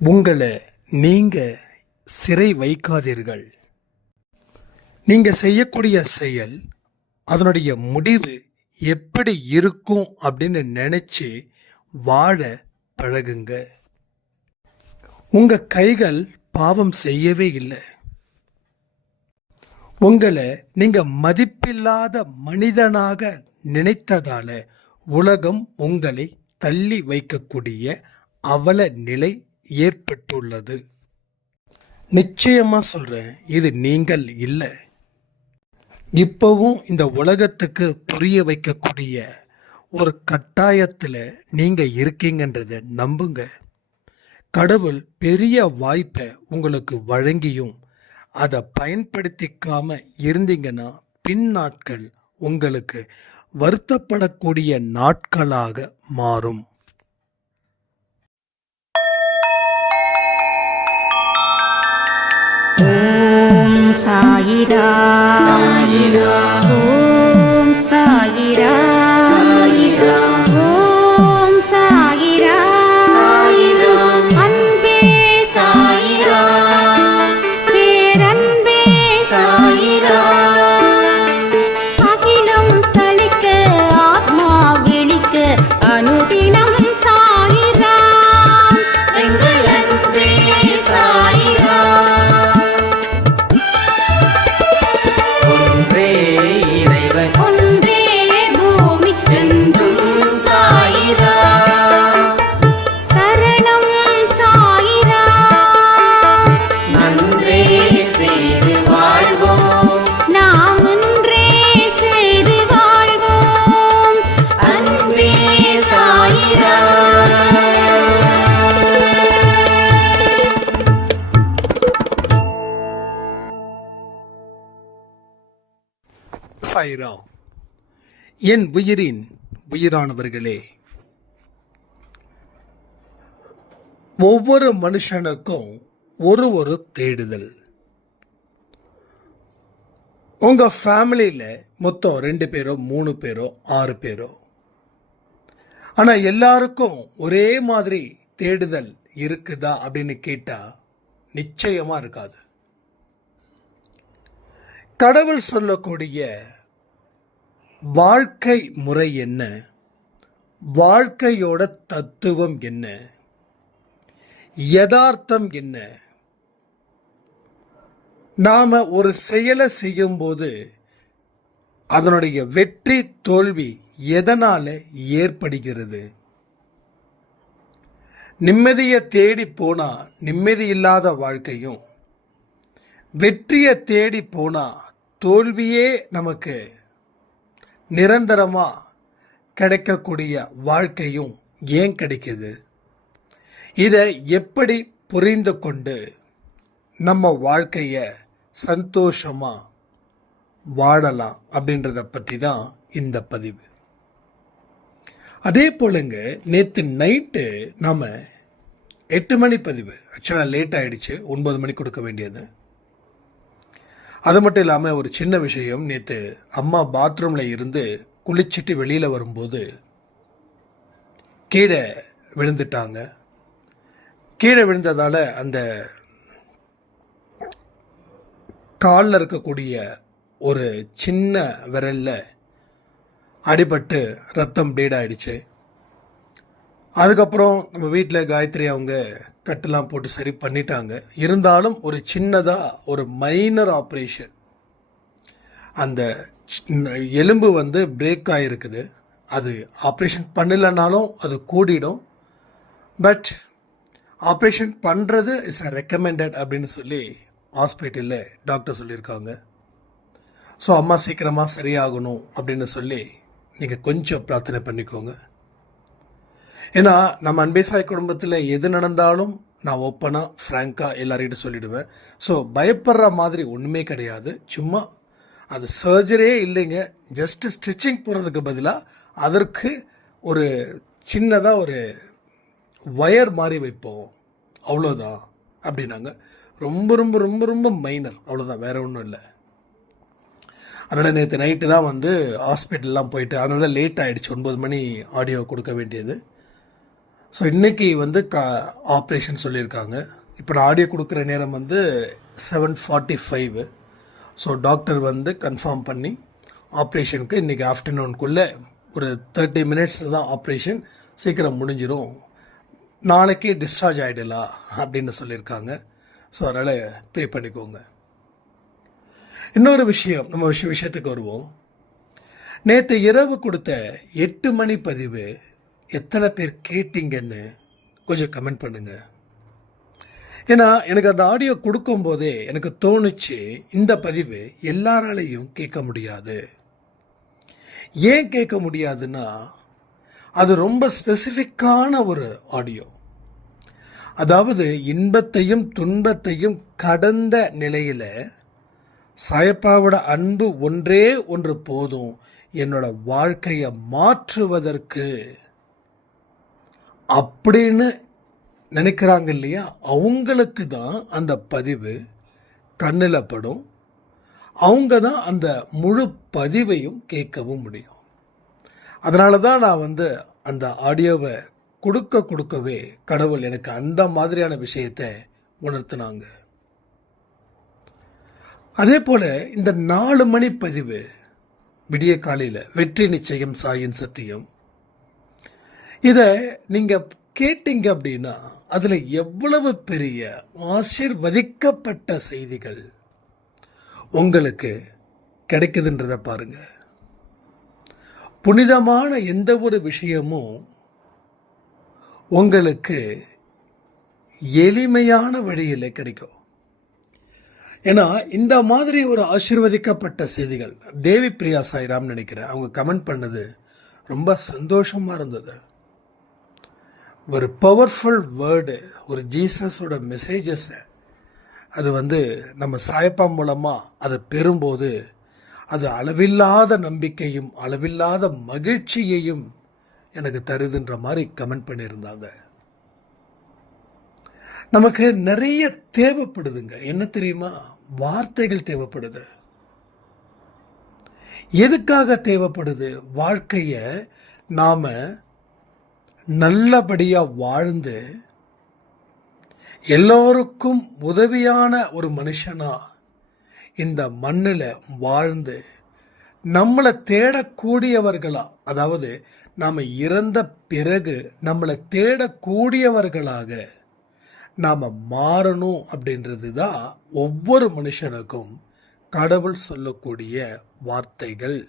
உங்களை நீங்கள் சிறை வைக்காதீர்கள். நீங்கள் செய்யக்கூடிய செயல் அதனுடைய முடிவு எப்படி இருக்கும் அப்படின்னு நினச்சி வாழ பழகுங்க. உங்கள் கைகள் பாவம் செய்யவே இல்லை. உங்களை நீங்கள் மதிப்பில்லாத மனிதனாக நினைத்ததால உலகம் உங்களை தள்ளி வைக்கக்கூடிய அவல நிலை ஏற்பட்டுள்ளது. நிச்சயமாக சொல்கிறேன், இது நீங்கள் இல்லை. இப்போவும் இந்த உலகத்துக்கு புரிய வைக்கக்கூடிய ஒரு கட்டாயத்தில் நீங்கள் இருக்கீங்கன்றதை நம்புங்க. கடவுள் பெரிய வாய்ப்பை உங்களுக்கு வழங்கியும் அதை பயன்படுத்திக்காம இருந்தீங்கன்னா பின் நாட்கள் உங்களுக்கு வருத்தப்படக்கூடிய நாட்களாக மாறும். ஓம் சாயிரா சாயிரா, ஓம் சாயிரா சாயிரா, ஓம் சாயிரா சாயிரா, அன்பே சாயிரா, பேரன்பே சாயிரா, அகிலம் தளிக்க ஆத்மா விழிக்க அனுதினம் சாயிரா, எங்கள் அன்பே சாயிரா. சாயிரா. என் உயிரின் உயிரானவர்களே, ஒவ்வொரு மனுஷனுக்கும் ஒரு தேடுதல். உங்கள் ஃபேமிலியில் மொத்தம் 2 பேரோ 3 பேரோ 6 பேரோ, ஆனால் எல்லாருக்கும் ஒரே மாதிரி தேடுதல் இருக்குதா அப்படின்னு கேட்டால் நிச்சயமாக இருக்காது. கடவுள் சொல்லக்கூடிய வாழ்க்கை முறை என்ன, வாழ்க்கையோட தத்துவம் என்ன, யதார்த்தம் என்ன, நாம் ஒரு செயலை செய்யும்போது அதனுடைய வெற்றி தோல்வி எதனால் ஏற்படுகிறது. நிம்மதியை தேடி போனால் நிம்மதி இல்லாத வாழ்க்கையும், வெற்றியை தேடி போனால் தோல்வியே நமக்கு நிரந்தரமாக கிடைக்கக்கூடிய வாழ்க்கையும் ஏன் கிடைக்குது? இதை எப்படி புரிந்து கொண்டு நம்ம வாழ்க்கையை சந்தோஷமாக வாழலாம் அப்படின்றத பற்றி தான் இந்த பதிவு. அதே போலங்க, நேற்று நைட்டு நாம் 8 மணி பதிவு, ஆக்சுவலாக லேட் ஆகிடுச்சு, 9 மணி கொடுக்க வேண்டியது. அது மட்டும் இல்லாமல் ஒரு சின்ன விஷயம், நேற்று அம்மா பாத்ரூமில் இருந்து குளிச்சுட்டு வெளியில் வரும்போது கீழே விழுந்துட்டாங்க. கீழே விழுந்ததால் அந்த காலில் இருக்கக்கூடிய ஒரு சின்ன விரலில் அடிபட்டு ரத்தம் ப்ளீட் ஆகிடுச்சு. அதுக்கப்புறம் நம்ம வீட்டில் காயத்ரி அவங்க கட்டெல்லாம் போட்டு சரி பண்ணிட்டாங்க. இருந்தாலும் ஒரு சின்னதாக ஒரு மைனர் ஆப்ரேஷன், அந்த எலும்பு பிரேக் ஆகிருக்குது. அது ஆப்ரேஷன் பண்ணலைனாலும் அது கூடிடும். பட் ஆப்ரேஷன் பண்ணுறது இஸ் ரெக்கமெண்டட் அப்படின்னு சொல்லி ஹாஸ்பிட்டலில் டாக்டர் சொல்லியிருக்காங்க. ஸோ அம்மா சீக்கிரமாக சரியாகணும் அப்படின்னு சொல்லி நீங்கள் கொஞ்சம் பிரார்த்தனை பண்ணிக்கோங்க. ஏன்னா நம்ம அன்பேசாய் குடும்பத்தில் எது நடந்தாலும் நான் ஓப்பனாக ஃப்ராங்காக எல்லார்கிட்ட சொல்லிவிடுவேன். ஸோ பயப்படுற மாதிரி ஒன்றுமே கிடையாது. சும்மா அது சர்ஜரியே இல்லைங்க, ஜஸ்ட்டு ஸ்டிச்சிங் போகிறதுக்கு பதிலாக அதற்கு ஒரு சின்னதாக ஒரு ஒயர் மாதிரி வைப்போம், அவ்வளோதான் அப்படின்னாங்க. ரொம்ப ரொம்ப ரொம்ப ரொம்ப மைனர், அவ்வளோதான், வேறு ஒன்றும் இல்லை. அதனால் நேற்று நைட்டு தான் ஹாஸ்பிட்டல்லாம் போயிட்டு, அதனால தான் லேட் ஆகிடுச்சு. 9 மணி ஆடியோ கொடுக்க வேண்டியது. ஸோ இன்றைக்கி வந்து ஆப்ரேஷன் சொல்லியிருக்காங்க. இப்போ நான் ஆடியோ கொடுக்குற நேரம் வந்து 7:45. ஸோ டாக்டர் வந்து கன்ஃபார்ம் பண்ணி ஆப்ரேஷனுக்கு இன்றைக்கி ஆஃப்டர்நூனுக்குள்ளே ஒரு 30 மினிட்ஸில் தான் ஆப்ரேஷன், சீக்கிரம் முடிஞ்சிடும், நாளைக்கு டிஸ்சார்ஜ் ஆகிடலாம் அப்படின்னு சொல்லியிருக்காங்க. ஸோ அதனால் ப்ரே பண்ணிக்கோங்க. இன்னொரு விஷயம், நம்ம விஷயத்துக்கு வருவோம். நேற்று இரவு கொடுத்த 8 மணி பதிவு எத்தனை பேர் கேட்டீங்கன்னு கொஞ்சம் கமெண்ட் பண்ணுங்கள். ஏன்னா எனக்கு அந்த ஆடியோ கொடுக்கும்போதே எனக்கு தோணுச்சு, இந்த பதிவு எல்லாராலையும் கேட்க முடியாது. ஏன் கேட்க முடியாதுன்னா, அது ரொம்ப ஸ்பெசிஃபிக்கான ஒரு ஆடியோ. அதாவது இன்பத்தையும் துன்பத்தையும் கடந்த நிலையில் சாயப்பாவோட அன்பு ஒன்றே ஒன்று போதும் என்னோட வாழ்க்கையை மாற்றுவதற்கு அப்படின்னு நினைக்கிறாங்க இல்லையா, அவங்களுக்கு தான் அந்த பதிவு கண்ணில் படும். அவங்க தான் அந்த முழு பதிவையும் கேட்கவும் முடியும். அதனால தான் நான் வந்து அந்த ஆடியோவை கொடுக்கவே கடவுள் எனக்கு அந்த மாதிரியான விஷயத்தை உணர்த்தினாங்க. அதே போல் இந்த 4 மணி பதிவு விடிய காலையில் வெற்றி நிச்சயம் சாயின் சத்தியம், இதை நீங்கள் கேட்டீங்க அப்படின்னா அதில் எவ்வளவு பெரிய ஆசீர்வதிக்கப்பட்ட செய்திகள் உங்களுக்கு கிடைக்குதுன்றதை பாருங்கள். புனிதமான எந்த ஒரு விஷயமும் உங்களுக்கு எளிமையான வழியில் கிடைக்கும். ஏன்னா இந்த மாதிரி ஒரு ஆசீர்வதிக்கப்பட்ட செய்திகள், தேவி பிரியா சாய்ராம் நினைக்கிறேன், அவங்க கமெண்ட் பண்ணது ரொம்ப சந்தோஷமாக இருந்தது. ஒரு பவர்ஃபுல் வேர்டு, ஒரு ஜீசஸோட மெசேஜஸை அது வந்து நம்ம சாயப்பா மூலமாக அதை பெறும்போது அது அளவில்லாத நம்பிக்கையும் அளவில்லாத மகிழ்ச்சியையும் எனக்கு தருதுன்ற மாதிரி கமெண்ட் பண்ணியிருந்தாங்க. நமக்கு நிறைய தேவைப்படுதுங்க. என்ன தெரியுமா? வார்த்தைகள் தேவைப்படுது. எதுக்காக தேவைப்படுது? வாழ்க்கையை நாம் நல்லபடியாக வாழ்ந்து எல்லோருக்கும் உதவியான ஒரு மனுஷனா இந்த மண்ணில் வாழ்ந்து நம்மளை தேடக்கூடியவர்களா, அதாவது நாம் இறந்த பிறகு நம்மளை தேடக்கூடியவர்களாக நாம் மாறணும் அப்படின்றது தான் ஒவ்வொரு மனுஷனுக்கும் கடவுள் சொல்லக்கூடிய வார்த்தைகள்.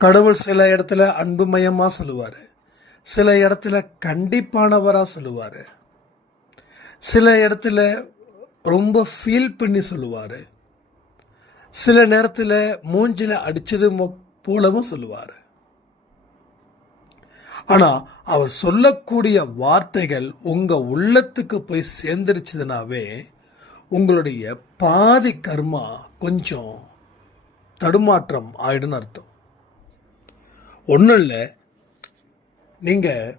கடவுள் சில இடத்துல அன்புமயமாக சொல்லுவார், சில இடத்துல கண்டிப்பானவராக சொல்லுவார், சில இடத்துல ரொம்ப ஃபீல் பண்ணி சொல்லுவார், சில நேரத்தில் மூஞ்சில் அடித்தது போலவும் சொல்லுவார். ஆனால் அவர் சொல்லக்கூடிய வார்த்தைகள் உங்கள் உள்ளத்துக்கு போய் சேர்ந்துருச்சுதுனாவே உங்களுடைய பாதி கர்மா கொஞ்சம் தடுமாற்றம் ஆயிடுன்னு அர்த்தம். ஒன்றும் இல்லை, நீங்கள்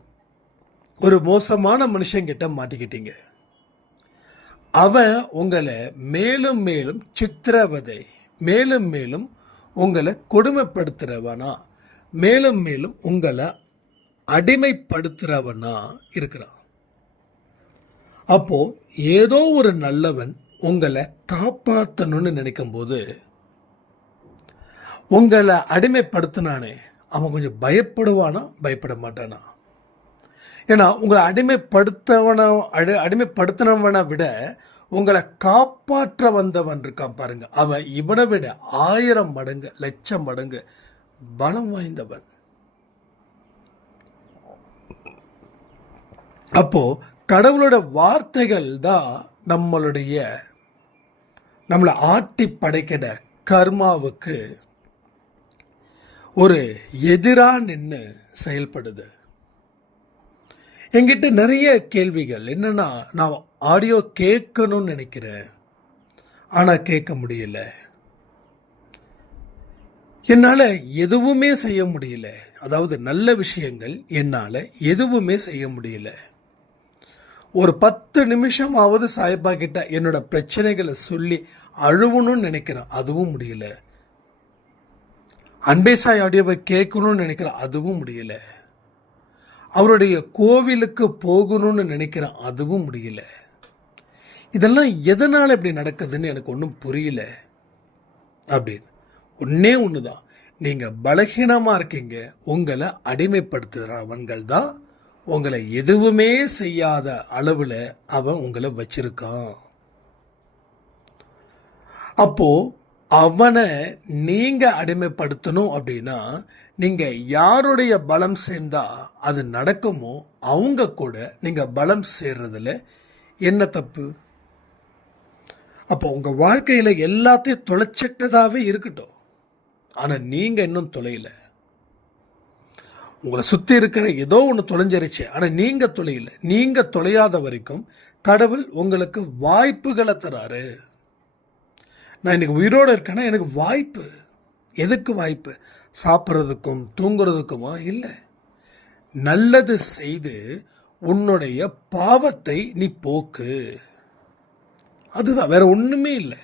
ஒரு மோசமான மனுஷங்கிட்ட மாட்டிக்கிட்டீங்க. அவன் உங்களை மேலும் மேலும் சித்திரவதை, மேலும் மேலும் உங்களை கொடுமைப்படுத்துகிறவனா, மேலும் மேலும் உங்களை அடிமைப்படுத்துகிறவனா இருக்கிறான். அப்போ ஏதோ ஒரு நல்லவன் உங்களை காப்பாற்றணும்னு நினைக்கும் போது உங்களை அடிமைப்படுத்தினானே, அவன் கொஞ்சம் பயப்படுவானா பயப்பட மாட்டானா? ஏன்னா உங்களை அடிமைப்படுத்தினவனை விட உங்களை காப்பாற்ற வந்தவன் இருக்கான் பாருங்க, அவன் இவனை விட 1000 மடங்கு 1,00,000 மடங்கு பலம் வாய்ந்தவன். அப்போ கடவுளோட வார்த்தைகள் தான் நம்மளை ஆட்டி படைக்கிற கர்மாவுக்கு ஒரு எதிராக நின்று செயல்படுது. என்கிட்ட நிறைய கேள்விகள் என்னன்னா, நான் ஆடியோ கேட்கணும்னு நினைக்கிறேன், ஆனால் கேட்க முடியல, என்னால் எதுவுமே செய்ய முடியல. அதாவது நல்ல விஷயங்கள் என்னால் எதுவுமே செய்ய முடியல. ஒரு 10 நிமிஷமாவது சாயப்பா கிட்ட என்னோட பிரச்சனைகளை சொல்லி அழுவணும்னு நினைக்கிறேன், அதுவும் முடியல. அன்பே சாய் ஆடியோவை கேட்கணும்னு நினைக்கிறேன், அதுவும் முடியல. அவருடைய கோவிலுக்கு போகணும்னு நினைக்கிறேன், அதுவும் முடியல. இதெல்லாம் எதனால் இப்படி நடக்குதுன்னு எனக்கு ஒன்றும் புரியல அப்படின்னு. ஒன்றே ஒன்று தான், நீங்கள் பலகீனமாக இருக்கீங்க. உங்களை அடிமைப்படுத்துகிறவன்கள் தான் உங்களை எதுவுமே செய்யாத அளவில் அவன் உங்களை வச்சிருக்கான். அப்போ அவனை நீங்கள் அடிமைப்படுத்தணும் அப்படின்னா, நீங்கள் யாருடைய பலம் சேர்ந்தா அது நடக்குமோ அவங்க கூட நீங்கள் பலம் சேர்றதுல என்ன தப்பு? அப்போ உங்கள் வாழ்க்கையில் எல்லாத்தையும் தொலைச்சிட்டதாகவே இருக்கட்டும், ஆனால் நீங்கள் இன்னும் தொலையல. உங்களை சுற்றி இருக்கிற ஏதோ ஒன்று தொலைஞ்சிருச்சு, ஆனால் நீங்கள் தொலையல. நீங்கள் தொலையாத வரைக்கும் கடவுள் உங்களுக்கு வாய்ப்புகளை தராரு. நான் இன்னைக்கு உயிரோடு இருக்கேன்னா எனக்கு வாய்ப்பு. எதுக்கு வாய்ப்பு? சாப்பிட்றதுக்கும் தூங்குறதுக்குமா? இல்லை, நல்லது செய்து உன்னுடைய பாவத்தை நீ போக்கு. அதுதான், வேற ஒன்றுமே இல்லை.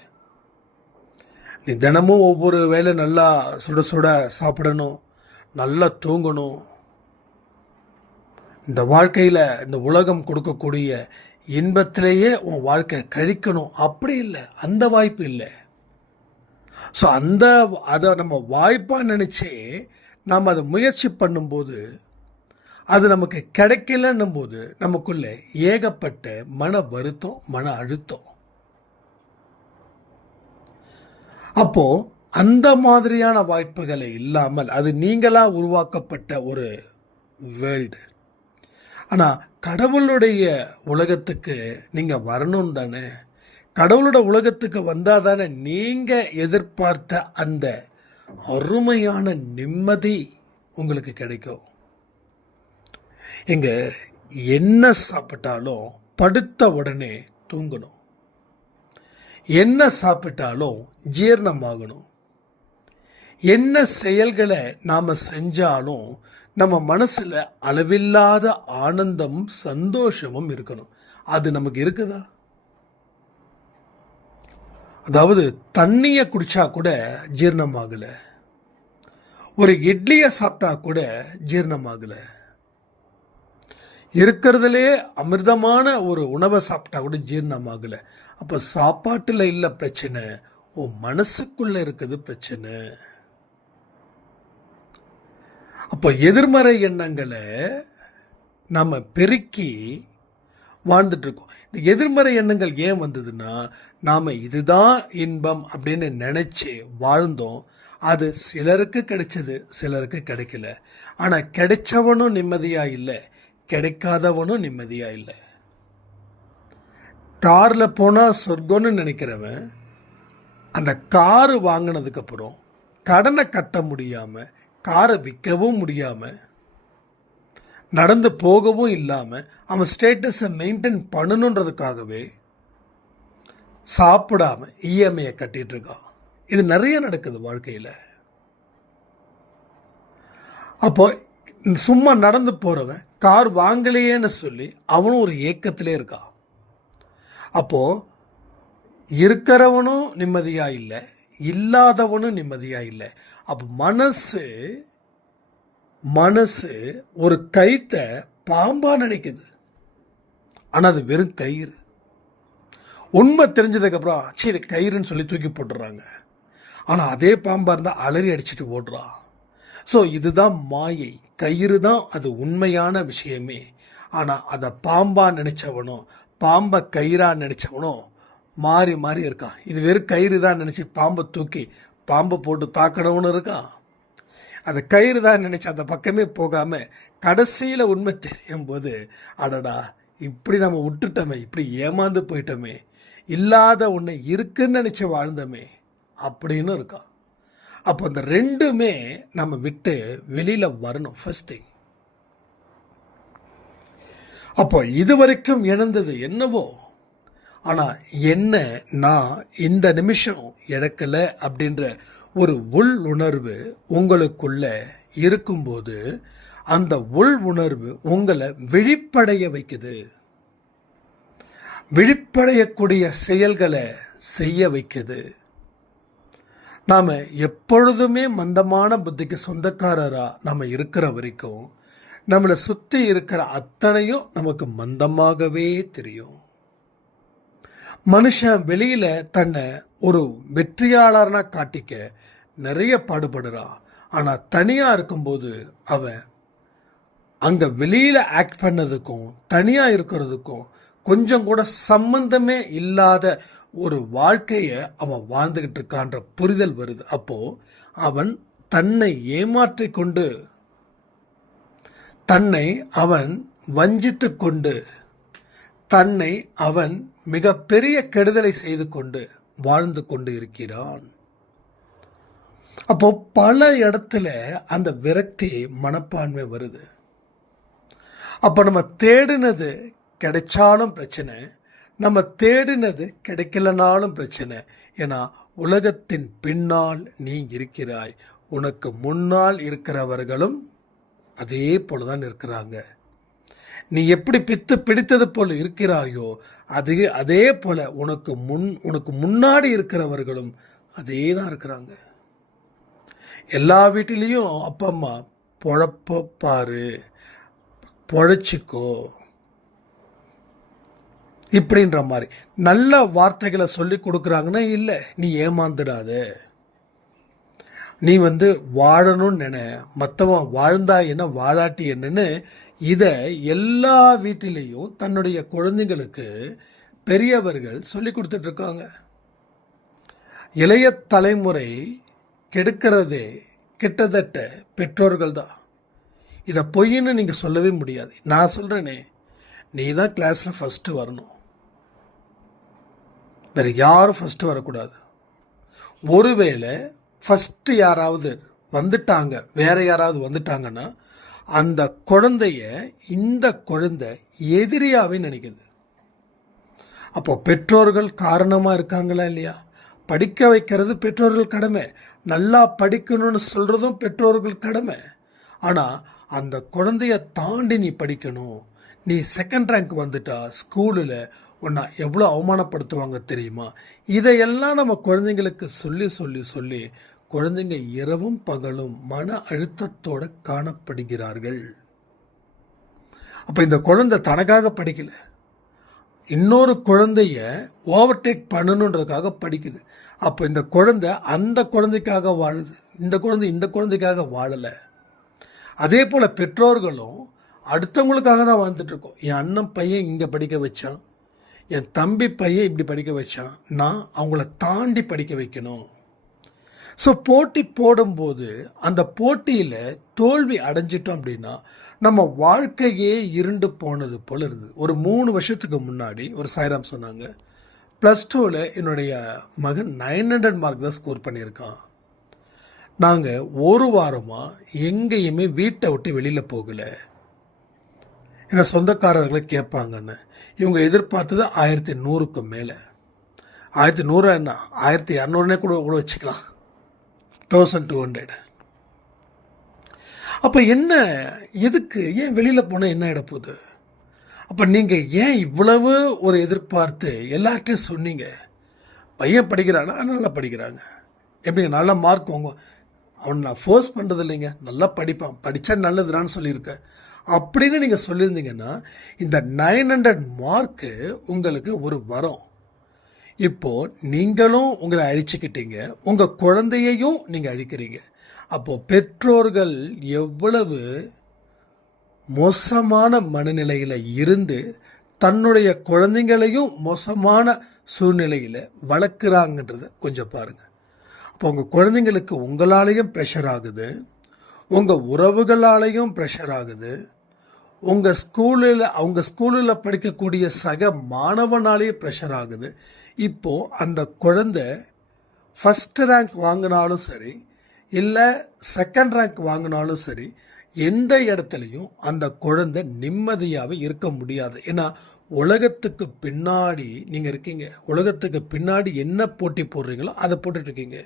நீ தினமும் ஒவ்வொரு வேளை நல்லா சுட சுட சாப்பிடணும், நல்லா தூங்கணும். இந்த வாழ்க்கையில் இந்த உலகம் கொடுக்கக்கூடிய இன்பத்திலேயே உன் வாழ்க்கை கழிக்கணும், அப்படி இல்லை, அந்த வாய்ப்பு இல்லை. ஸோ அதை நம்ம வாய்ப்பாக நினச்சி நாம் அதை முயற்சி பண்ணும்போது அது நமக்கு கிடைக்கலன்னும் போது நமக்குள்ளே ஏகப்பட்ட மன வருத்தம், மன அழுத்தம். அப்போது அந்த மாதிரியான வாய்ப்புகளை இல்லாமல், அது நீங்களாக உருவாக்கப்பட்ட ஒரு வேர்ல்டு. ஆனால் கடவுளுடைய உலகத்துக்கு நீங்கள் வரணும் தானே. கடவுளோட உலகத்துக்கு வந்தால் தானே நீங்கள் எதிர்பார்த்த அந்த அருமையான நிம்மதி உங்களுக்கு கிடைக்கும். இங்கே என்ன சாப்பிட்டாலும் படுத்த உடனே தூங்கணும், என்ன சாப்பிட்டாலும் ஜீரணமாகணும், என்ன செயல்களை நாம் செஞ்சாலும் நம்ம மனசில் அளவில்லாத ஆனந்தமும் சந்தோஷமும் இருக்கணும். அது நமக்கு இருக்குதா? அதாவது தண்ணியை குடித்தா கூட ஜீரணமாகலை, ஒரு இட்லியை சாப்பிட்டா கூட ஜீரணமாகலை, இருக்கிறதுலே அமிர்தமான ஒரு உணவை சாப்பிட்டா கூட ஜீரணமாகலை. அப்போ சாப்பாட்டில் இல்லை பிரச்சனை, உன் மனசுக்குள்ளே இருக்குது பிரச்சனை. அப்போ எதிர்மறை எண்ணங்களை நம்ம பெருக்கி வாழ்ந்துட்டுருக்கோம். இந்த எதிர்மறை எண்ணங்கள் ஏன் வந்ததுன்னா, நாம் இதுதான் இன்பம் அப்படின்னு நினச்சி வாழ்ந்தோம். அது சிலருக்கு கிடைச்சது, சிலருக்கு கிடைக்கல. ஆனால் கிடைச்சவனும் நிம்மதியாக இல்லை, கிடைக்காதவனும் நிம்மதியாக இல்லை. காரில் போனால் சொர்க்கம்னு நினைக்கிறவன் அந்த காரு வாங்கினதுக்கப்புறம் கடனை கட்ட முடியாமல், காரை விற்கவும் முடியாமல், நடந்து போகவும் இல்லாமல், அவன் ஸ்டேட்டஸை மெயின்டைன் பண்ணணுன்றதுக்காகவே சாப்பிடாம இஎம்ஐயை கட்டிகிட்டு இருக்கான். இது நிறைய நடக்குது வாழ்க்கையில். அப்போ சும்மா நடந்து போகிறவன் கார் வாங்கலையேன்னு சொல்லி அவனும் ஒரு ஏக்கத்திலே இருக்கான். அப்போது இருக்கிறவனும் நிம்மதியாக இல்லை, இல்லாதவனும் நிம்மதியாக இல்லை. அப்போ மனசு ஒரு கயித்தை பாம்பாக நினைக்குது, ஆனால் அது வெறும் கயிறு. உண்மை தெரிஞ்சதுக்கப்புறம் சரி இது கயிறுன்னு சொல்லி தூக்கி போட்டுடுறாங்க. ஆனால் அதே பாம்பாக இருந்தால் அலறி அடிச்சுட்டு ஓடுறான். ஸோ இதுதான் மாயை. கயிறு தான் அது உண்மையான விஷயமே. ஆனால் அதை பாம்பாக நினச்சவனும் பாம்பை கயிறாக நினச்சவனும் மாறி மாறி இருக்கான். இது வெறும் கயிறு தான் நினச்சி பாம்பை தூக்கி பாம்பை போட்டு தாக்கணும்னு இருக்கான். அதை கயிறு தான் நினச்சி அந்த பக்கமே போகாமல் கடைசியில் உண்மை தெரியும் போது அடடா இப்படி நம்ம விட்டுட்டோமே, இப்படி ஏமாந்து போயிட்டோமே, இல்லாத ஒன்று இருக்குன்னு நினச்சி வாழ்ந்தோமே அப்படின்னு இருக்கான். அப்போ அந்த ரெண்டுமே நம்ம விட்டு வெளியில் வரணும் ஃபர்ஸ்ட் திங். அப்போ இது வரைக்கும் இழந்தது என்னவோ, ஆனால் என்ன நான் இந்த நிமிஷம் இழக்கலை அப்படின்ற ஒரு உள் உணர்வு உங்களுக்குள்ள இருக்கும்போது அந்த உள் உணர்வு உங்களை விழிப்படைய வைக்குது. விழிப்படையக்கூடிய செயல்களை செய்ய வைக்குது. நாம் எப்பொழுதுமே மந்தமான புத்திக்கு சொந்தக்காரராக நாம் இருக்கிற வரைக்கும் நம்மளை சுற்றி இருக்கிற அத்தனையும் நமக்கு மந்தமாகவே தெரியும். மனுஷன் வெளியில் தன்னை ஒரு வெற்றியாளர்னா காட்டிக்க நிறைய பாடுபடுறான். ஆனால் தனியாக இருக்கும்போது அவன் அங்கே வெளியில் ஆக்ட் பண்ணதுக்கும் தனியாக இருக்கிறதுக்கும் கொஞ்சம் கூட சம்பந்தமே இல்லாத ஒரு வாழ்க்கையை அவன் வாழ்ந்துக்கிட்டு இருக்கான்ற புரிதல் வருது. அப்போது அவன் தன்னை ஏமாற்றி கொண்டு, தன்னை அவன் வஞ்சித்து கொண்டு, தன்னை அவன் மிகப்பெரிய கெடுதலை செய்து கொண்டு வாழ்ந்து கொண்டு இருக்கிறான். அப்போ பல இடத்துல அந்த விரக்தி மனப்பான்மை வருது. அப்போ நம்ம தேடினது கிடைச்சாலும் பிரச்சனை, நம்ம தேடினது கிடைக்கலனாலும் பிரச்சனை. ஏன்னா உலகத்தின் பின்னால் நீ இருக்கிறாய், உனக்கு முன்னால் இருக்கிறவர்களும் அதே போல தான் இருக்கிறாங்க. நீ எப்படி பிடித்தது போல் இருக்கிறாயோ அதே போல உனக்கு முன்னாடி இருக்கிறவர்களும் அதே தான் இருக்கிறாங்க. எல்லா வீட்டிலையும் அப்பா அம்மா பொழப்ப பாரு, பொழைச்சிக்கோ இப்படின்ற மாதிரி நல்ல வார்த்தைகளை சொல்லி கொடுக்குறாங்கன்னா, இல்லை நீ ஏமாந்துடாத, நீ வாழணும்னு நினை, மற்றவன் வாழ்ந்தா என்ன வாழாட்டி என்னன்னு இதை எல்லா வீட்டிலையும் தன்னுடைய குழந்தைங்களுக்கு பெரியவர்கள் சொல்லி கொடுத்துட்ருக்காங்க. இளைய தலைமுறை கெடுக்கிறதே கிட்டத்தட்ட பெற்றோர்கள் தான். இதை பொய்ன்னு நீங்கள் சொல்லவே முடியாது. நான் சொல்கிறேனே, நீ தான் கிளாஸில் ஃபஸ்ட்டு வரணும், வேறு யாரும் ஃபஸ்ட்டு வரக்கூடாது. ஒருவேளை ஃபஸ்ட்டு யாராவது வந்துட்டாங்க, வேறு யாராவது வந்துட்டாங்கன்னா அந்த குழந்தைய இந்த குழந்தை எதிரியாகவே நினைக்குது. அப்போ பெற்றோர்கள் காரணமாக இருக்காங்களா இல்லையா? படிக்க வைக்கிறது பெற்றோர்கள் கடமை, நல்லா படிக்கணும்னு சொல்கிறதும் பெற்றோர்கள் கடமை. ஆனால் அந்த குழந்தைய தாண்டி நீ படிக்கணும். நீ செகண்ட் ரேங்க் வந்துட்டா ஸ்கூலில் உன்னை எவ்வளோ அவமானப்படுத்துவாங்க தெரியுமா? இதையெல்லாம் நம்ம குழந்தைங்களுக்கு சொல்லி சொல்லி சொல்லி குழந்தைங்க இரவும் பகலும் மன அழுத்தத்தோடு காணப்படுகிறார்கள். அப்போ இந்த குழந்தை தனக்காக படிக்கல, இன்னொரு குழந்தைய ஓவர்டேக் பண்ணணுன்றதுக்காக படிக்குது. அப்போ இந்த குழந்தை அந்த குழந்தைக்காக வாழுது, இந்த குழந்தை இந்த குழந்தைக்காக வாழலை. அதே போல் பெற்றோர்களும் அடுத்தவங்களுக்காக தான் வாழ்ந்துட்டுருக்கோம். என் அண்ணன் பையன் இங்கே படிக்க வச்சான், என் தம்பி பையன் இப்படி படிக்க வச்சான், நான் அவங்கள தாண்டி படிக்க வைக்கணும். ஸோ போட்டி போடும்போது அந்த போட்டியில் தோல்வி அடைஞ்சிட்டோம் அப்படின்னா நம்ம வாழ்க்கையே இருண்டு போனது போல் இருந்தது. ஒரு 3 வருஷத்துக்கு முன்னாடி ஒரு சாய்ராம் சொன்னாங்க, +2ல் என்னுடைய மகன் 900 மார்க் தான் ஸ்கோர் பண்ணியிருக்கான். நாங்கள் ஒரு வாரமாக எங்கேயுமே வீட்டை விட்டு வெளியில் போகலை. ஏன்னா சொந்தக்காரர்களை கேட்பாங்கன்னு. இவங்க எதிர்பார்த்தது 1100க்கு மேலே. 1100 என்ன 1200 கூட வச்சுக்கலாம், 1200. அப்போ என்ன, எதுக்கு, ஏன் வெளியில் போனால் என்ன இடப்போகுது? அப்போ நீங்கள் ஏன் இவ்வளவு ஒரு எதிர்பார்த்து எல்லார்ட்டையும் சொன்னீங்க? பையன் படிக்கிறானா, நல்லா படிக்கிறாங்க, எப்படிங்க நல்ல மார்க் வாங்க, அவன் நான் ஃபோர்ஸ் பண்ணுறது இல்லைங்க, நல்லா படிப்பான், படித்தா நல்லதுடான்னு சொல்லியிருக்கேன் அப்படின்னு நீங்கள் சொல்லியிருந்தீங்கன்னா இந்த 900 மார்க்கு உங்களுக்கு ஒரு வரம். இப்போது நீங்களும் உங்களை அழிச்சுக்கிட்டீங்க, உங்கள் குழந்தையையும் நீங்கள் அழிக்கிறீங்க. அப்போது பெற்றோர்கள் எவ்வளவு மோசமான மனநிலையில் இருந்து தன்னுடைய குழந்தைங்களையும் மோசமான சூழ்நிலையில் வளர்க்குறாங்கன்றதை கொஞ்சம் பாருங்கள். அப்போ உங்கள் குழந்தைங்களுக்கு உங்களாலேயும் ப்ரெஷர் ஆகுது, உங்கள் உறவுகளாலேயும் ப்ரெஷர் ஆகுது, அவங்க ஸ்கூலில் படிக்கக்கூடிய சக மாணவனாலேயே ப்ரெஷர் ஆகுது. இப்போது அந்த குழந்தை ஃபஸ்ட்டு ரேங்க் வாங்கினாலும் சரி, இல்லை செகண்ட் ரேங்க் வாங்கினாலும் சரி, எந்த இடத்துலையும் அந்த குழந்தை நிம்மதியாகவே இருக்க முடியாது. ஏன்னா உலகத்துக்கு பின்னாடி நீங்கள் இருக்கீங்க, உலகத்துக்கு பின்னாடி என்ன போட்டி போடுறீங்களோ அதை போட்டுட்ருக்கீங்க.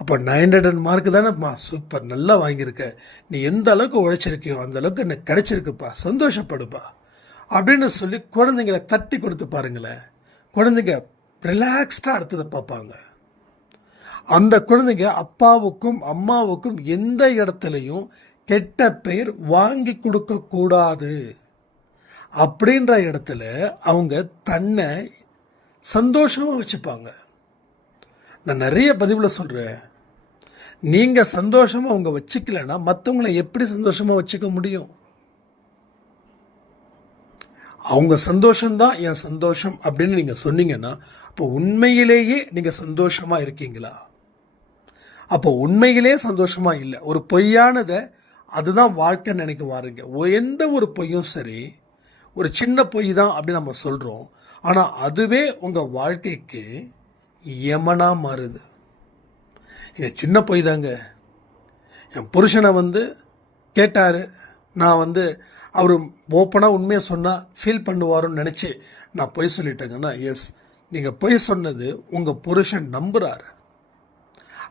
அப்போ 900 மார்க்கு தானேப்பா, சூப்பர், நல்லா வாங்கியிருக்க, நீ எந்த அளவுக்கு உழைச்சிருக்கியோ அந்த அளவுக்கு எனக்கு கிடைச்சிருக்குப்பா, சந்தோஷப்படுப்பா அப்படின்னு சொல்லி குழந்தைங்களை தட்டி கொடுத்து பாருங்களேன். குழந்தைங்க ரிலாக்ஸ்டாக அடுத்ததை பார்ப்பாங்க. அந்த குழந்தைங்க அப்பாவுக்கும் அம்மாவுக்கும் எந்த இடத்துலையும் கெட்ட பெயர் வாங்கி கொடுக்கக்கூடாது அப்படின்ற இடத்துல அவங்க தன்னை சந்தோஷமாக வச்சுப்பாங்க. நான் நிறைய பதிவில் சொல்கிறேன், நீங்கள் சந்தோஷமாக அவங்க வச்சுக்கலைன்னா மற்றவங்கள எப்படி சந்தோஷமாக வச்சுக்க முடியும்? அவங்க சந்தோஷம்தான் என் சந்தோஷம் அப்படின்னு நீங்கள் சொன்னீங்கன்னா அப்போ உண்மையிலேயே நீங்கள் சந்தோஷமாக இருக்கீங்களா? அப்போ உண்மையிலே சந்தோஷமாக இல்லை, ஒரு பொய்யானதை அதுதான் வாழ்க்கை நினைக்க வாருங்க. எந்த ஒரு பொய்யும் சரி, ஒரு சின்ன பொய் தான் அப்படின்னு நம்ம சொல்கிறோம், ஆனால் அதுவே உங்கள் வாழ்க்கைக்கு யமனாக மாறுது. இங்கே சின்ன பொய் தாங்க. என் புருஷனை கேட்டார், நான் அவர் ஓப்பனாக உண்மையை சொன்னால் ஃபீல் பண்ணுவாருன்னு நினச்சி நான் பொய் சொல்லிட்டேங்கன்னா, எஸ், நீங்கள் பொய் சொன்னது உங்கள் புருஷன் நம்புகிறாரு.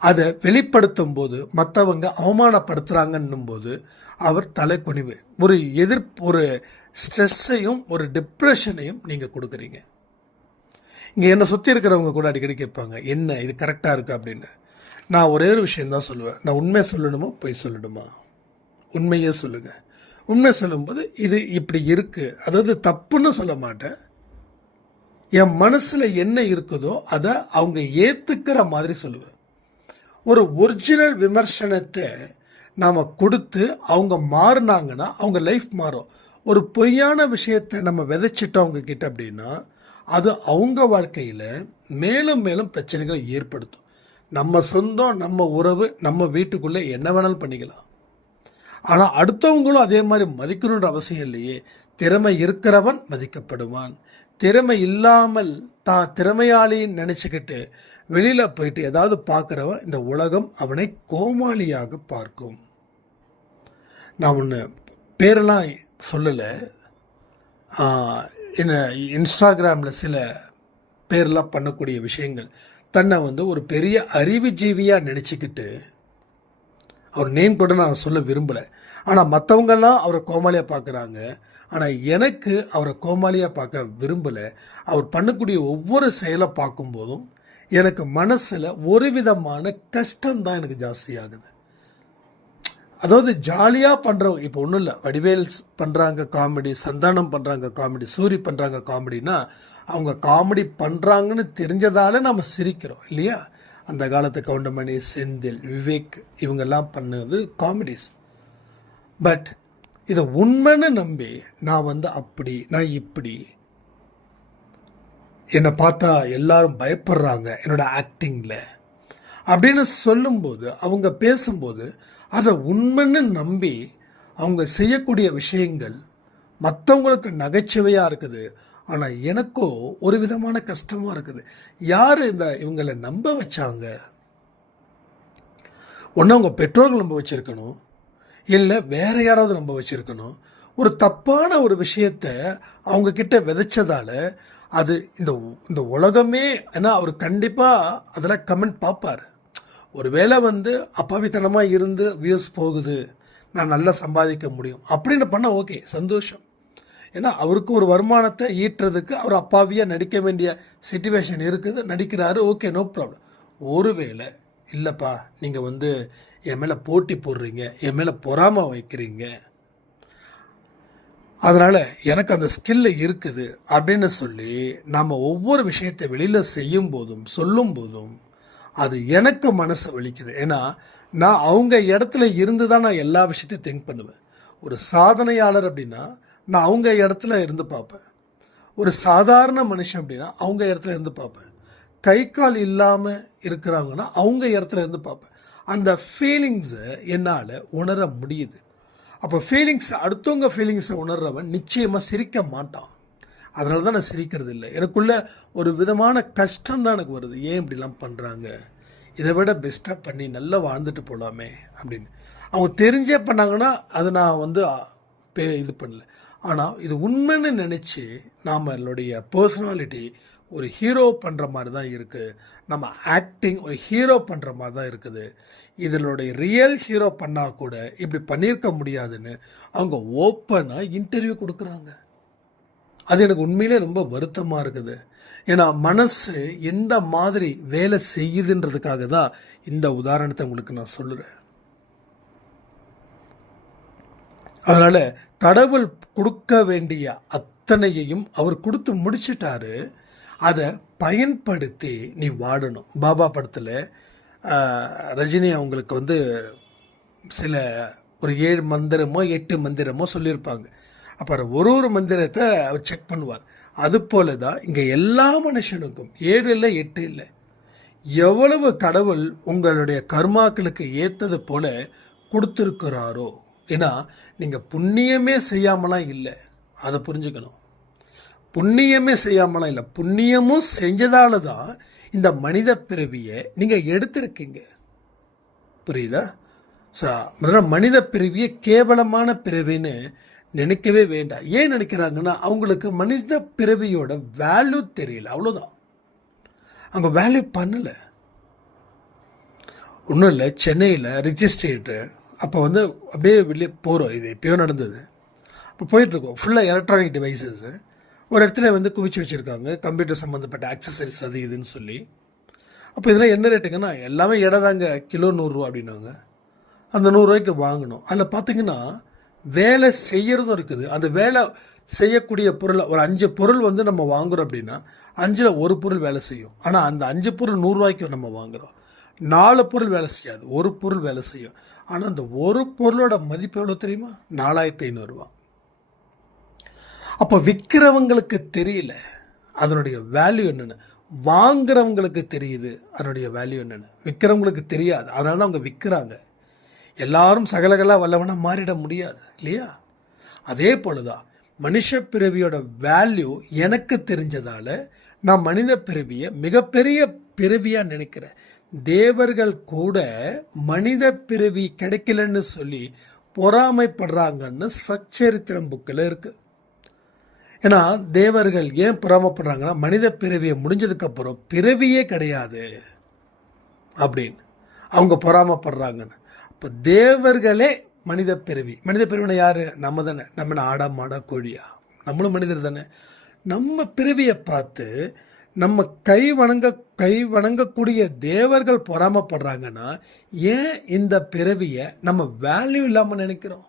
அதை வெளிப்படுத்தும் போது மற்றவங்க அவமானப்படுத்துகிறாங்கன்னும் போது அவர் தலை குனிவு, ஒரு ஸ்ட்ரெஸ்ஸையும் ஒரு டிப்ரெஷனையும் நீங்கள் கொடுக்குறீங்க. இங்கே என்னை சுற்றி இருக்கிறவங்க கூட அடிக்கடி கேட்பாங்க, என்ன இது கரெக்டாக இருக்குது அப்படின்னு. நான் ஒரே ஒரு விஷயந்தான் சொல்லுவேன், நான் உண்மையை சொல்லணுமா பொய் சொல்லணுமா? உண்மையே சொல்லுங்கள். உண்மை சொல்லும்போது இது இப்படி இருக்குது, அதாவது தப்புன்னு சொல்ல மாட்டேன், என் மனசில் என்ன இருக்குதோ அதை அவங்க ஏற்றுக்கிற மாதிரி சொல்லுவேன். ஒரு ஒரிஜினல் விமர்சனத்தை நாம் கொடுத்து அவங்க மாறினாங்கன்னா அவங்க லைஃப் மாறும். ஒரு பொய்யான விஷயத்தை நம்ம விதைச்சிட்டோம் அவங்க கிட்ட அப்படின்னா அது அவங்க வாழ்க்கையில் மேலும் மேலும் பிரச்சனைகளை ஏற்படுத்தும். நம்ம சொந்தம், நம்ம உறவு, நம்ம வீட்டுக்குள்ளே என்ன வேணாலும் பண்ணிக்கலாம், ஆனால் அடுத்தவங்களும் அதே மாதிரி மதிக்கணுன்ற அவசியம் இல்லையே. திறமை இருக்கிறவன் மதிக்கப்படுவான், திறமை இல்லாமல் தான் திறமையாளின்னு நினச்சிக்கிட்டு வெளியில் போயிட்டு ஏதாவது பார்க்குறவன் இந்த உலகம் அவனை கோமாளியாக பார்க்கும். நான் ஒன்று பேரெல்லாம் சொல்லலை, என்ன இன்ஸ்டாகிராமில் சில பேரெல்லாம் பண்ணக்கூடிய விஷயங்கள், தன்னை ஒரு பெரிய அறிவுஜீவியாக நினச்சிக்கிட்டு, அவர் நேம் கூட நான் சொல்ல விரும்பலை, ஆனால் மற்றவங்கெல்லாம் அவரை கோமாளியாக பார்க்குறாங்க, ஆனால் எனக்கு அவரை கோமாளியாக பார்க்க விரும்பலை. அவர் பண்ணக்கூடிய ஒவ்வொரு செயலை பார்க்கும்போதும் எனக்கு மனசில் ஒரு விதமான கஷ்டம்தான் எனக்கு ஜாஸ்தியாகுது. அதாவது ஜாலியாக பண்ணுறவங்க, இப்போ ஒன்றும் இல்லை, வடிவேல்ஸ் பண்ணுறாங்க காமெடி, சந்தானம் பண்ணுறாங்க காமெடி, சூரி பண்ணுறாங்க காமெடினா அவங்க காமெடி பண்ணுறாங்கன்னு தெரிஞ்சதால நம்ம சிரிக்கிறோம் இல்லையா? அந்த காலத்து கவுண்டமணி, செந்தில், விவேக் இவங்கெல்லாம் பண்ணது காமெடிஸ். பட் இதை உண்மைன்னு நம்பி நான் அப்படி, நான் இப்படி, என்னை பார்த்தா எல்லாரும் பயப்படுறாங்க என்னோடய ஆக்டிங்கில் அப்படின்னு சொல்லும்போது, அவங்க பேசும்போது அதை உண்மைன்னு நம்பி அவங்க செய்யக்கூடிய விஷயங்கள் மற்றவங்களுக்கு நகைச்சுவையாக இருக்குது, ஆனால் எனக்கோ ஒரு விதமான கஷ்டமாக இருக்குது. யார் இவங்களை நம்ப வச்சாங்க? ஒன்று அவங்க பெற்றோர்கள் நம்ப வச்சுருக்கணும், இல்லை வேறு யாராவது நம்ப வச்சுருக்கணும். ஒரு தப்பான ஒரு விஷயத்தை அவங்கக்கிட்ட விதைச்சதால அது இந்த உலகமே, ஏன்னா அவர் கண்டிப்பாக அதில் கமெண்ட் பார்ப்பார். ஒரு வேளை அப்பாவித்தனமாக இருந்து வியூஸ் போகுது, நான் நல்லா சம்பாதிக்க முடியும் அப்படின்னு பண்ணால் ஓகே, சந்தோஷம். ஏன்னா அவருக்கு ஒரு வருமானத்தை ஈட்டுறதுக்கு அவர் அப்பாவியாக நடிக்க வேண்டிய சிச்சுவேஷன் இருக்குது, நடிக்கிறாரு, ஓகே, நோ ப்ராப்ளம். ஒருவேளை இல்லைப்பா, நீங்கள் என் மேலே போட்டி போடுறீங்க, என் மேலே பொறாமை வைக்கிறீங்க, அதனால் எனக்கு அந்த ஸ்கில்லு இருக்குது அப்படின்னு சொல்லி நாம் ஒவ்வொரு விஷயத்தை வெளியில் செய்யும் போதும் சொல்லும் போதும் அது எனக்கு மனசை வலிக்குது. ஏன்னா நான் அவங்க இடத்துல இருந்து தான் நான் எல்லா விஷயத்தையும் திங்க் பண்ணுவேன். ஒரு சாதனையாளர் அப்படின்னா நான் அவங்க இடத்துல இருந்து பார்ப்பேன், ஒரு சாதாரண மனுஷன் அப்படின்னா அவங்க இடத்துல இருந்து பார்ப்பேன், கை கால் இல்லாமல் இருக்கிறாங்கன்னா அவங்க இடத்துல இருந்து பார்ப்பேன். அந்த ஃபீலிங்ஸை என்னால் உணர முடியுது. அப்போ அடுத்தவங்க ஃபீலிங்ஸை உணர்றவன் நிச்சயமாக சிரிக்க மாட்டான். அதனால தான் நான் சிரிக்கிறது இல்லை. எனக்குள்ள ஒரு விதமான கஷ்டம்தான் எனக்கு வருது, ஏன் இப்படிலாம் பண்ணுறாங்க, இதை விட பெஸ்ட்டாக பண்ணி நல்லா வாழ்ந்துட்டு போகலாமே அப்படின்னு. அவங்க தெரிஞ்சே பண்ணாங்கன்னா அதை நான் இது பண்ணல. ஆனால் இது உண்மைன்னு நினச்சி நம்மளுடைய பர்சனாலிட்டி ஒரு ஹீரோ பண்ணுற மாதிரி தான் இருக்குது, நம்ம ஆக்டிங் ஒரு ஹீரோ பண்ணுற மாதிரி தான் இருக்குது. இதனுடைய ரியல் ஹீரோ பண்ணால் கூட இப்படி பண்ணியிருக்க முடியாதுன்னு அவங்க ஓப்பனாக இன்டர்வியூ கொடுக்குறாங்க. அது எனக்கு உண்மையிலே ரொம்ப வருத்தமாக இருக்குது. ஏன்னா மனசு எந்த மாதிரி வேலை செய்யுதுன்றதுக்காக தான் இந்த உதாரணத்தை உங்களுக்கு நான் சொல்லுறேன். அதனால் கடவுள் கொடுக்க வேண்டிய அத்தனையையும் அவர் கொடுத்து முடிச்சிட்டாரு. அதை பயன்படுத்தி நீ வாடணும். பாபா படத்தில் ரஜினி அவங்களுக்கு சில ஒரு 7 மந்திரமோ 8 மந்திரமோ சொல்லியிருப்பாங்க. அப்புறம் ஒரு மந்திரத்தை அவர் செக் பண்ணுவார். அது போல தான் இங்கே எல்லா மனுஷனுக்கும் 7 இல்லை 8 இல்லை, எவ்வளவு கடவுள் உங்களுடைய கர்மாக்களுக்கு ஏற்றது போல கொடுத்துருக்கிறாரோ. ஏன்னா நீங்கள் புண்ணியமே செய்யாமலாம் இல்லை, அதை புரிஞ்சுக்கணும். புண்ணியமே செய்யாமலாம் இல்லை, புண்ணியமும் செஞ்சதால தான் இந்த மனித பிறவியை நீங்கள் எடுத்திருக்கீங்க. புரியுதா? ஸோ அதனால் மனித பிறவியை கேவலமான பிறவின்னு நினைக்கவே வேண்டாம். ஏன் நினைக்கிறாங்கன்னா அவங்களுக்கு மனித பிறவியோட வேல்யூ தெரியல, அவ்வளோதான். அவங்க வேல்யூ பண்ணலை. ஒன்றும் இல்லை, சென்னையில் ரிஜிஸ்ட்ரேட்டு அப்போ அப்படியே வெளியே போகிறோம். இது எப்பயோ நடந்தது. அப்போ போயிட்டுருக்கோம், ஃபுல்லாக எலக்ட்ரானிக் டிவைசஸ்ஸு ஒரு இடத்துல குவிச்சு வச்சுருக்காங்க, கம்ப்யூட்டர் சம்மந்தப்பட்ட ஆக்சசரிஸ் அது இதுன்னு சொல்லி. அப்போ இதெல்லாம் என்ன ரேட்டுங்கன்னா எல்லாமே இடதாங்க, கிலோ 100 ரூபா அப்படின்னாங்க. அந்த 100 ரூபாய்க்கு வாங்கணும். அதில் பார்த்தீங்கன்னா வேலை செய்கிறதும் இருக்குது. அந்த வேலை செய்யக்கூடிய பொருள் ஒரு 5 பொருள் நம்ம வாங்குகிறோம் அப்படின்னா 5ல் ஒரு பொருள் வேலை செய்யும். ஆனால் அந்த 5 பொருள் 100 ரூபாய்க்கு நம்ம வாங்குகிறோம். 4 பொருள் வேலை செய்யாது, ஒரு பொருள் வேலை செய்யும். ஆனால் அந்த ஒரு பொருளோட மதிப்பு எவ்வளோ தெரியுமா? 4500 ரூபா. அப்போ விற்கிறவங்களுக்கு தெரியல அதனுடைய வேல்யூ என்னென்னு, வாங்குறவங்களுக்கு தெரியுது அதனுடைய வேல்யூ என்னென்னு. விற்கிறவங்களுக்கு தெரியாது, அதனால தான் அவங்க விற்கிறாங்க. எல்லாரும் சகலகலா வல்லவனாக மாறிட முடியாது இல்லையா? அதே போல தான் மனுஷ பிறவியோட வேல்யூ எனக்கு தெரிஞ்சதால் நான் மனித பிறவியை மிகப்பெரிய பிறவியாக நினைக்கிறேன். தேவர்கள் கூட மனித பிறவி கிடைக்கலன்னு சொல்லி பொறாமைப்படுறாங்கன்னு சச்சரித்திரம் புக்கில் இருக்குது. ஏன்னா தேவர்கள் ஏன் பொறாமைப்படுறாங்கன்னா மனித பிறவியை முடிஞ்சதுக்கப்புறம் பிறவியே கிடையாது அப்படின்னு அவங்க பொறாமைப்படுறாங்கன்னு. இப்போ தேவர்களே மனித பிறவினா யார்? நம்ம தானே. நம்ம ஆடா மாடா கோழியா? நம்மளும் மனிதர் தானே. நம்ம பிறவியை பார்த்து நம்ம கை வணங்கக்கூடிய தேவர்கள் பொறாமைப்படுறாங்கன்னா ஏன் இந்த பிறவியை நம்ம வேல்யூ இல்லாமல் நினைக்கிறோம்?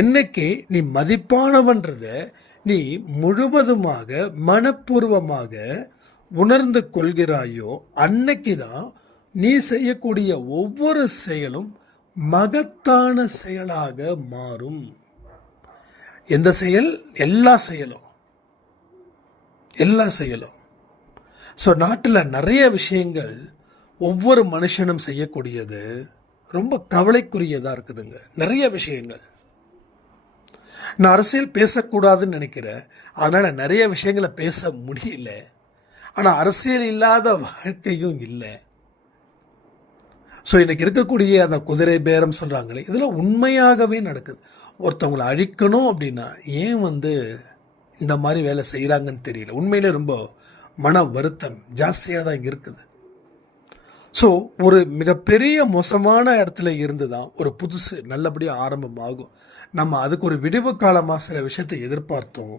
என்னைக்கு நீ மதிப்பானவன்றத நீ முழுவதுமாக மனப்பூர்வமாக உணர்ந்து கொள்கிறாயோ அன்னைக்கு தான் நீ செய்யக்கூடிய ஒவ்வொரு செயலும் மகத்தான செயலாக மாறும். எந்த செயல்? எல்லா செயலும். ஸோ நாட்டில் நிறைய விஷயங்கள் ஒவ்வொரு மனுஷனும் செய்யக்கூடியது ரொம்ப கவலைக்குரியதாக இருக்குதுங்க. நிறைய விஷயங்கள் நான் அரசியல் பேசக்கூடாதுன்னு நினைக்கிறேன், அதனால் நிறைய விஷயங்களை பேச முடியல. ஆனால் அரசியல் இல்லாத வாழ்க்கையும் இல்லை. ஸோ இன்றைக்கி இருக்கக்கூடிய அந்த குதிரை பேரம் சொல்கிறாங்களே, இதெல்லாம் உண்மையாகவே நடக்குது. ஒருத்தவங்களை அழிக்கணும் அப்படின்னா ஏன் இந்த மாதிரி வேலை செய்கிறாங்கன்னு தெரியல. உண்மையிலே ரொம்ப மன வருத்தம் ஜாஸ்தியாக தான் இங்கே இருக்குது. ஸோ ஒரு மிகப்பெரிய மோசமான இடத்துல இருந்து தான் ஒரு புதுசு நல்லபடியாக ஆரம்பமாகும். நம்ம அதுக்கு ஒரு விடிவு காலமாக சில விஷயத்தை எதிர்பார்த்தோம்.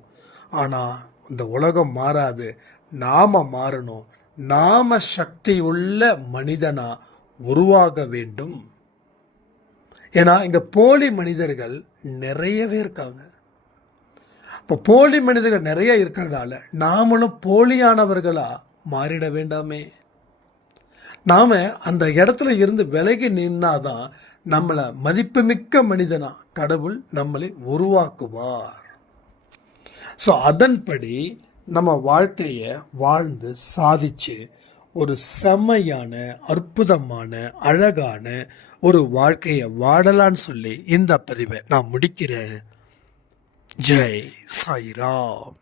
ஆனால் இந்த உலகம் மாறாது, நாம் மாறணும். நாம சக்தி உள்ள மனிதனாக உருவாக வேண்டும். ஏன்னா இங்கே போலி மனிதர்கள் நிறையவே இருக்காங்க. இப்போ போலி மனிதர்கள் நிறைய இருக்கிறதால நாமளும் போலியானவர்களாக மாறிட வேண்டாமே. நாம் அந்த இடத்துல இருந்து விலகி நின்னாதான் நம்மளை மதிப்புமிக்க மனிதனா கடவுள் நம்மளை உருவாக்குவார். ஸோ அதன்படி நம்ம வாழ்க்கையை வாழ்ந்து சாதிச்சு ஒரு செம்மையான அற்புதமான அழகான ஒரு வாழ்க்கையை வாழலான்னு சொல்லி இந்த பதிவை நான் முடிக்கிறேன். ஜெய் சாய்ராம்.